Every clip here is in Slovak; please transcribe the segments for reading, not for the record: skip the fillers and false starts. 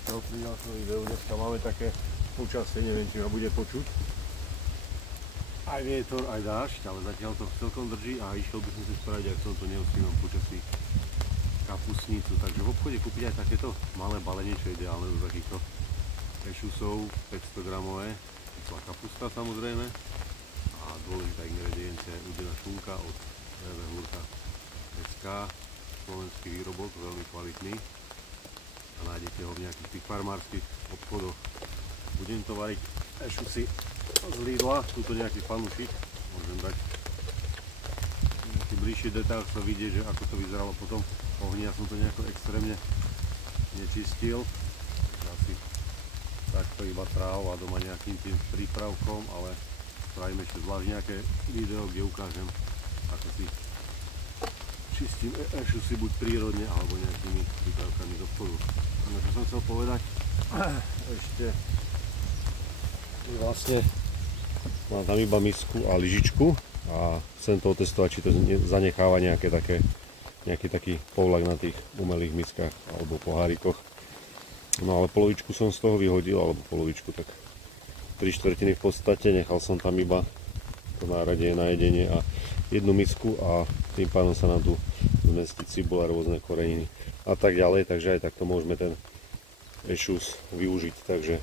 zatiaľ pri ďalšom videu. Dneska máme také počasie, neviem, či ma bude počuť. Aj vietor, aj dážď, ale zatiaľ to celkom drží a išiel by som si spraviť aj v tomto neostímnom počasí kapustnicu. Takže v obchode kúpiť aj takéto malé balenie, čo je ideálne do takýchto ešusov, 500 gramové, kyslá kapusta samozrejme a dôležitá ingrediencia je udená šunka od www.hurka.sk, slovenský výrobok, veľmi kvalitný a nájdete ho v nejakých tých farmárskych obchodoch. Budem to variť ešusy z Lidla, tuto nejaký panušik, môžem dať nejaký bližší detail, sa vidieť, že ako to vyzeralo potom ohni. Ja som to nejako extrémne nečistil, asi takto iba trávou a doma nejakým tým prípravkom, ale spravíme ešte zvlášť nejaké video, kde ukážem, ako si čistím ešusy buď prírodne alebo nejakými prípravkami z obchodu. No čo som chcel povedať, ešte vlastne mám tam iba misku a lyžičku a chcem to otestovať, či to zanecháva nejaký taký povlak na tých umelých miskách alebo pohárikoch. No ale polovičku som z toho vyhodil, alebo polovičku, tak 3/4 v podstate, nechal som tam iba to náradie na jedenie a jednu misku a tým pádom sa nám tu zmestí cibula, rôzne koreniny a tak ďalej, takže aj takto môžeme ten ešus využiť. Takže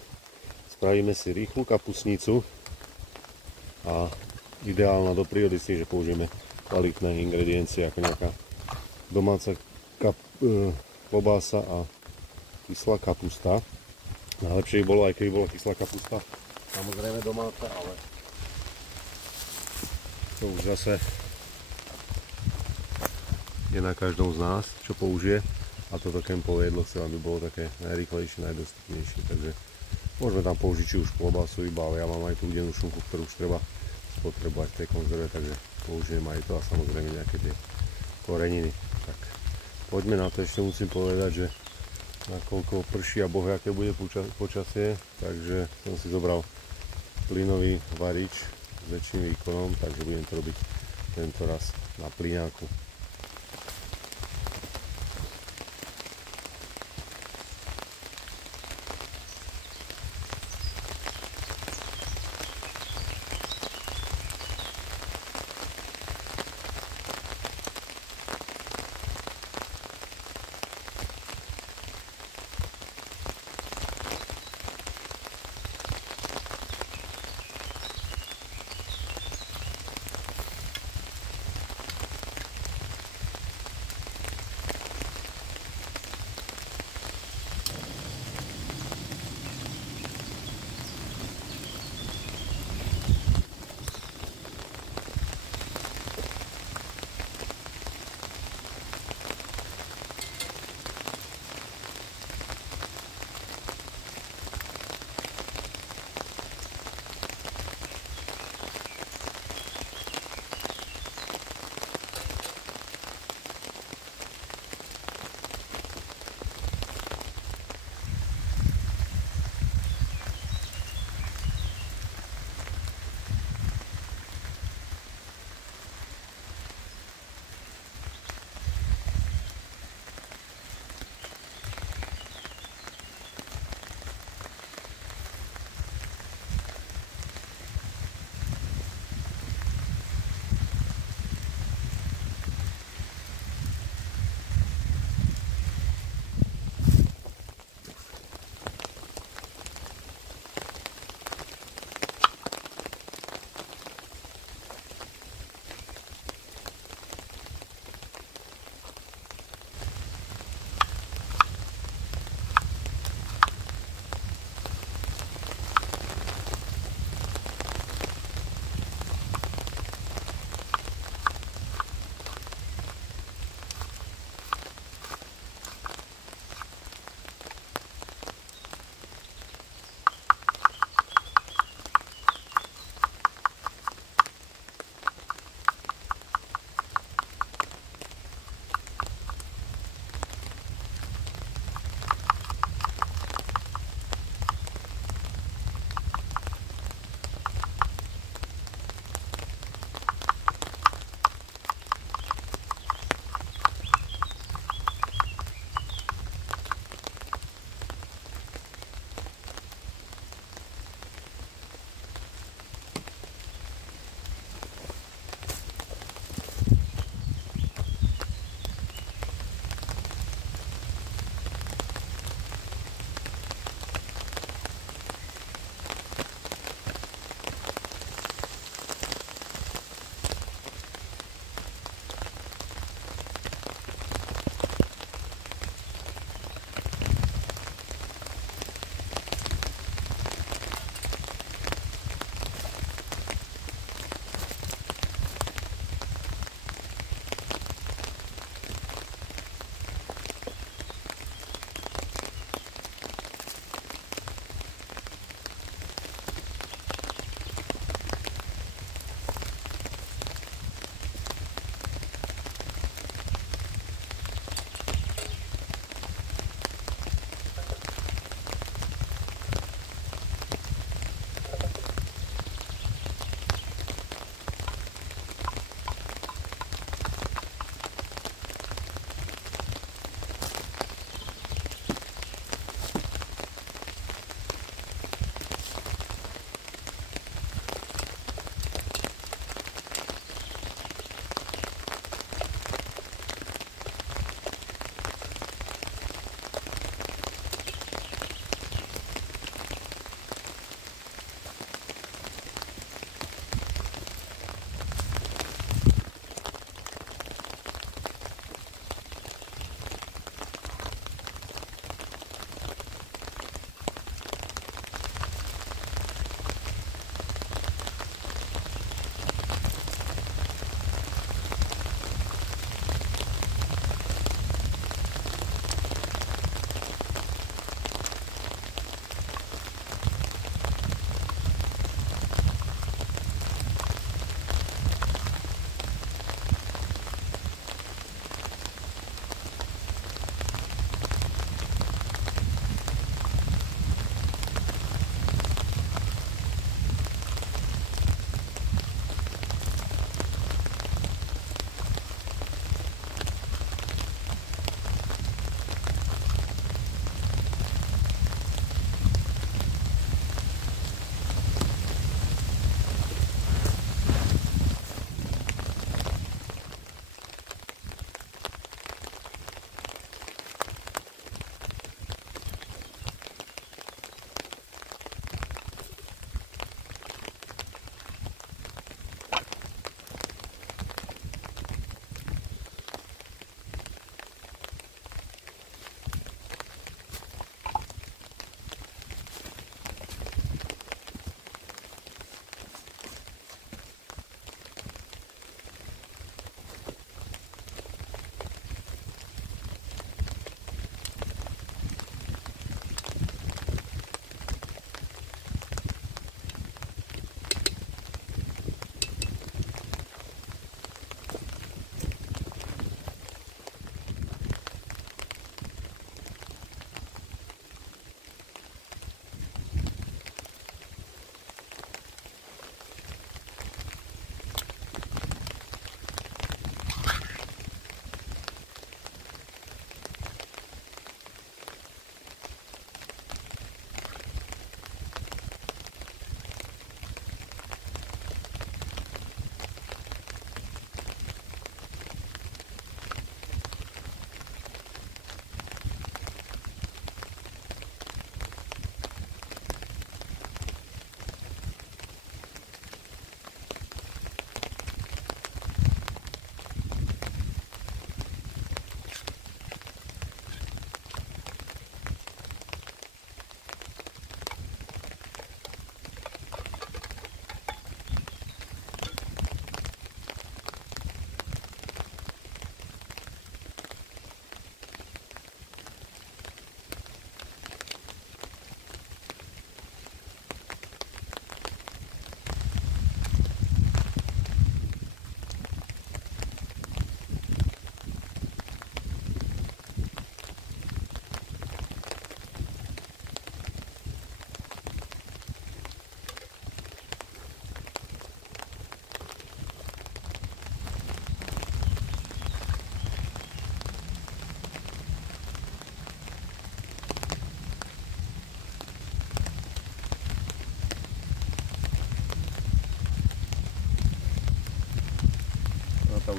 spravíme si rýchlu kapustnicu a ideálna do prírody si, že použijeme kvalitné ingrediencie ako nejaká domáca klobása a kyslá kapusta. Najlepšie by bolo, aj keby bola kyslá kapusta samozrejme domáca, ale to už zase je na každom z nás, čo použije, a toto kempové jedlo chcem, aby bolo také najrýchlejšie, najdostupnejšie, takže môžeme tam použiť či už klobásu iba, ale ja mám aj tú udenú šunku, ktorú už treba spotrebovať v tej konzerve, takže použijem aj to a samozrejme nejaké tie koreniny. Tak poďme na to, ešte musím povedať, že nakoľko prší a boh, aké bude počasie, takže som si zobral plynový varič s väčším výkonom, takže budem to robiť tento raz na plyňáku.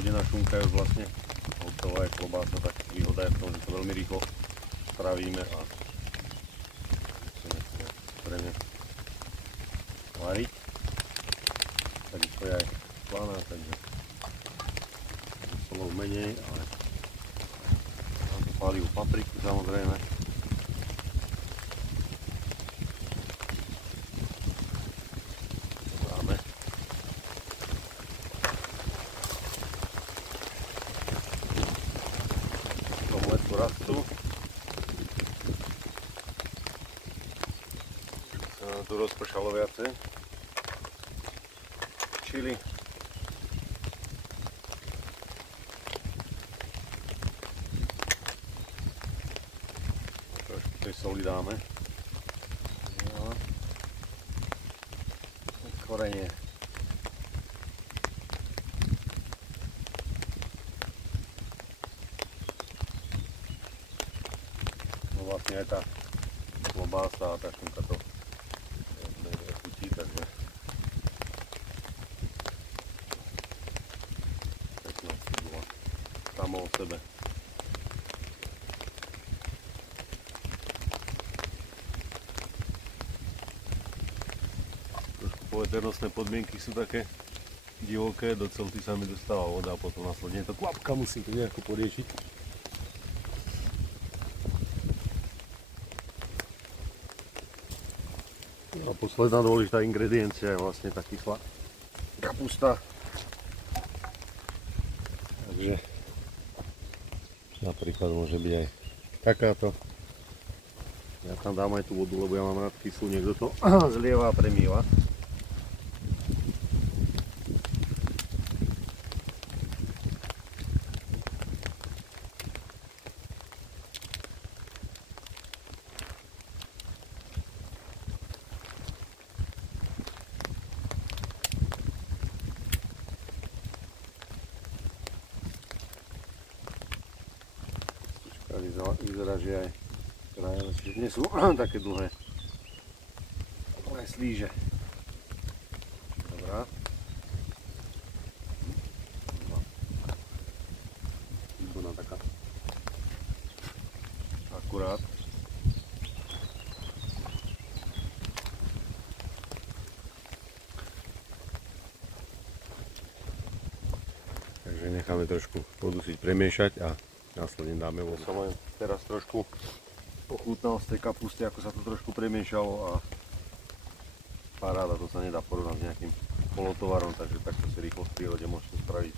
Narodená šunka je už vlastne hotová, je klobása, tak výhoda je v tom, že to veľmi rýchlo spravíme a musíme spremne variť. Takisto je aj slaná, takže solou menej, ale mám to palivú papriku samozrejme. Dáme. Tomu rastú. Tu rozpršalo viacej. Čili. Trošku tej soli dáme. No. Korenie. No vlastne aj tá klobása a tá šunka to chutí, takže pekná cibula samo o sebe. Trošku poveternostné podmienky sú také divoké, do celty sa mi dostáva voda a potom následne to kvapka, musím to nejako poriešiť. A posledná dôležitá ingrediencia je vlastne tá kyslá kapusta. Takže napríklad môže byť aj takáto. Ja tam dám aj tú vodu, lebo ja mám rád kyslú, niekto to zlieva a premieva. Vyzerá, že aj kraje, že nie sú také dlhé slíže. Dobrá. Výborná taká. Akurát. Takže necháme trošku podusiť, premiešať a následne dáme vodu. Som len teraz trošku ochutnal z tej kapusty, ako sa to trošku premiešalo a paráda, to sa nedá porovnať s nejakým polotovarom, takže takto si rýchlo v prírode môžete spraviť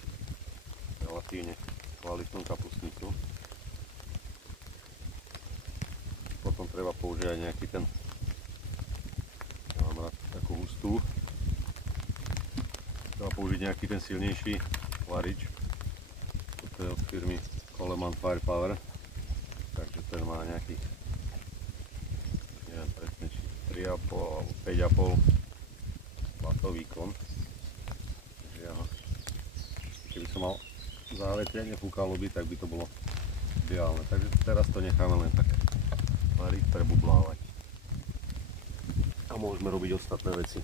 relatívne kvalitnú kapustnicu. Potom treba použiť aj nejaký ten, ja mám rád takú hustú, treba použiť nejaký ten silnejší varič, toto je od firmy Coleman Firepower, takže ten má nejakých, neviem presne, či 3,5 alebo 5,5 W výkon. Takže ja, keby som mal závetrie, nefúkalo by, tak by to bolo ideálne. Takže teraz to necháme len tak variť, prebublávať. A môžeme robiť ostatné veci.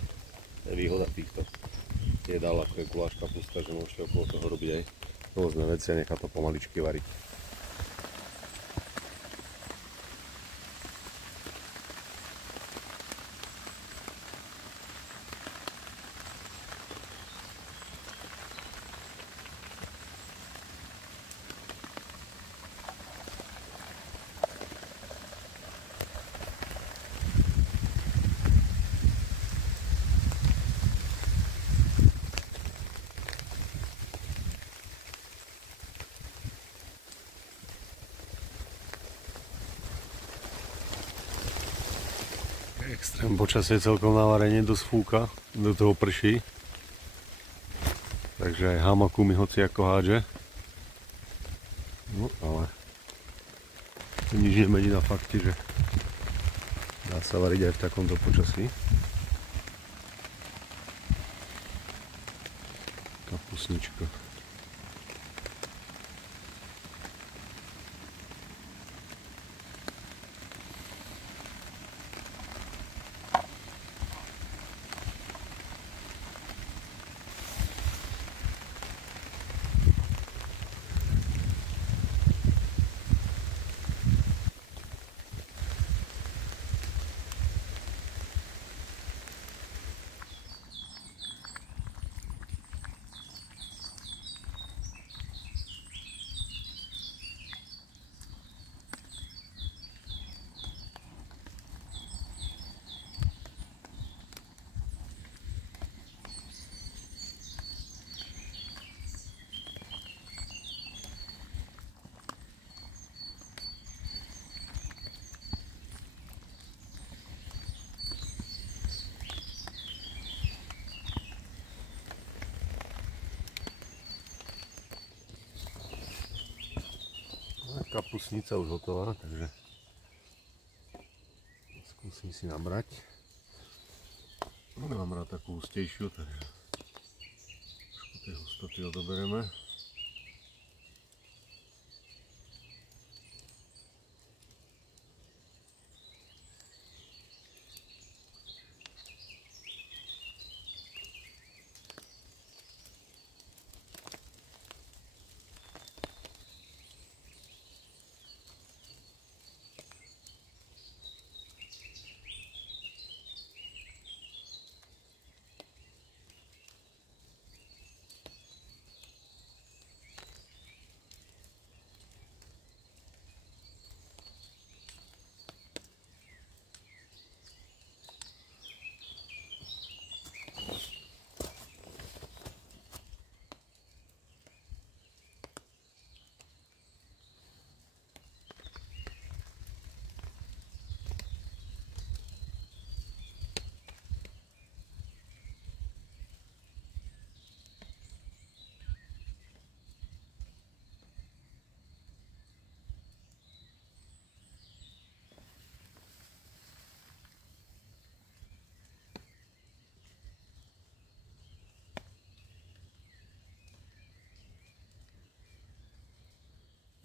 To je výhoda týchto jedál, ako je guláš, kapusta, že môžete okolo toho robiť aj rôzne veci a nechá to pomaličky variť. Extrém počasie celkom na varenie, dosť fúka, do toho prší. Takže aj hamaku mi hoci ako hádže. No ale to nič nemení na fakte, že dá sa variť aj v takomto počasí. Kapusnička. kapustnica už hotová, takže skúsim si nabrať. Mám rád takú hustejšiu, takže trošku tej hustoty odobereme.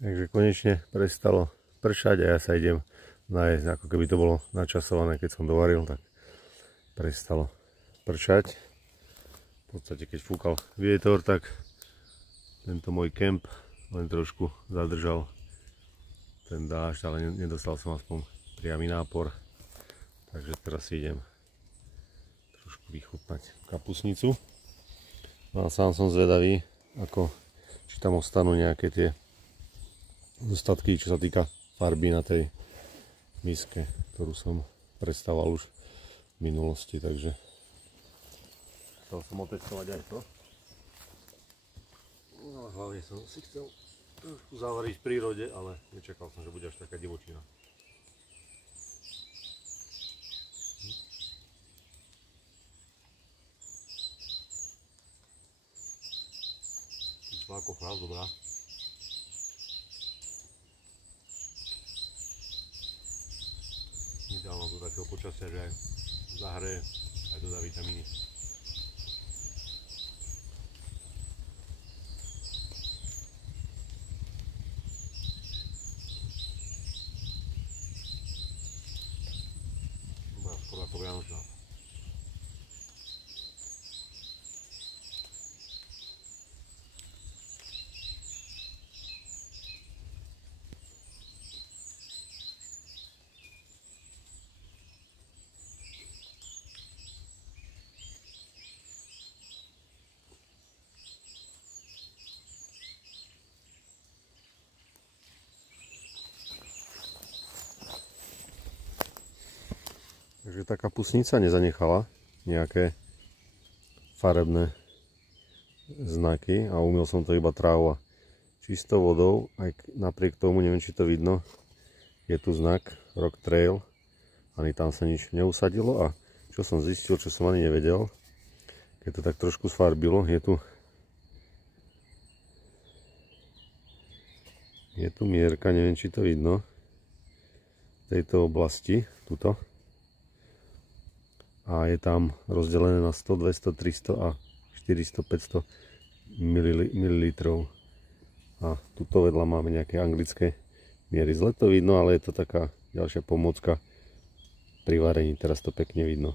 Takže konečne prestalo pršať a ja sa idem nájsť, ako keby to bolo načasované, keď som dovaril, tak prestalo pršať. V podstate keď fúkal vietor, tak tento môj kemp len trošku zadržal ten dážď, ale nedostal som aspoň priamy nápor. Takže teraz si idem trošku vychutnať kapustnicu. No a sám som zvedavý, či tam ostanú nejaké tie zostatky, čo sa týka farby na tej miske, ktorú som predstavoval už v minulosti, takže chcel som otestovať aj to. No, hlavne som si chcel trošku zavariť v prírode, ale nečakal som, že bude až taká divočina. Vyšla ako chvál, dobrá. Ideálno do takého počasia, že aj zahreje, aj dodá vitamíny. Dobrá, skoro ako vianočná. Takže tá kapustnica nezanechala nejaké farebné znaky a umyl som to iba trávou a čistou vodou, aj napriek tomu, neviem či to vidno, je tu znak Rock Trail, ani tam sa nič neusadilo a čo som zistil, čo som ani nevedel, keď to tak trošku sfarbilo, je tu mierka, neviem či to vidno, v tejto oblasti, tuto. A je tam rozdelené na 100, 200, 300 a 400, 500 ml. A tuto vedľa máme nejaké anglické miery. Zle to vidno, ale je to taká ďalšia pomôcka pri varení. Teraz to pekne vidno.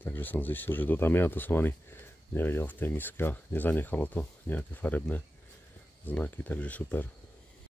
Takže som zistil, že to tam je a to som ani nevedel v tej miske a nezanechalo to nejaké farebné znaky, takže super.